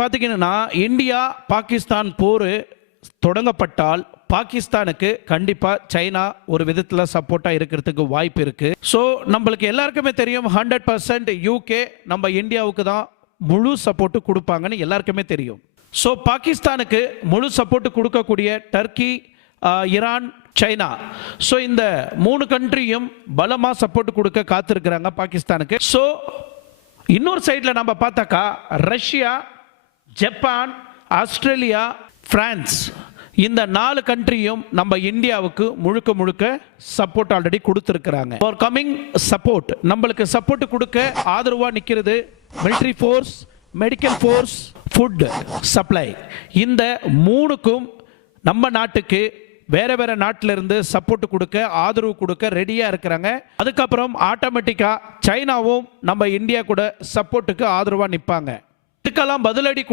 பார்த்தீங்கன்னா இந்தியா பாகிஸ்தான் போர் தொடங்கப்பட்டால் பாகிஸ்தானுக்கு கண்டிப்பா சைனா ஒரு விதத்துல சப்போர்ட்டா இருக்கிறதுக்கு வாய்ப்பு இருக்கு. ஸோ நம்மளுக்கு எல்லாருக்குமே தெரியும் 100% யூகே நம்ம இந்தியாவுக்கு தான் முழு சப்போர்ட் கொடுப்பாங்கன்னு எல்லாருக்குமே தெரியும். ஸோ பாகிஸ்தானுக்கு முழு சப்போர்ட் கொடுக்கக்கூடிய டர்க்கி, ஈரான், சைனா, ஸோ இந்த 3 கண்ட்ரியும் பலமா சப்போர்ட் கொடுக்க காத்திருக்கிறாங்க பாகிஸ்தானுக்கு. ஸோ இன்னொரு சைடில் நம்ம பார்த்தாக்கா ரஷ்யா, ஜப்பான், ஆஸ்திரேலியா, பிரான்ஸ், இந்த 4 கண்ட்ரியும் நம்ம இந்தியாவுக்கு முழுக்க முழுக்க சப்போர்ட் ஆல்ரெடி கொடுத்துருக்கிறாங்க. ஃபார் கமிங் சப்போர்ட் நம்மளுக்கு சப்போர்ட் கொடுக்க ஆதரவா நிற்கிறது military force, medical force, food supply. இந்த 3க்கும் நம்ம நாட்டுக்கு வேற வேற நாட்டில இருந்து சப்போர்ட் கொடுக்க, ஆதரவு கொடுக்க ரெடியா இருக்கிறாங்க. அதுக்கப்புறம் ஆட்டோமேட்டிக்கா சைனாவும் நம்ம இந்தியா கூட சப்போர்ட்டுக்கு ஆதரவா நிற்பாங்க. இதுக்கெல்லாம் பதிலடி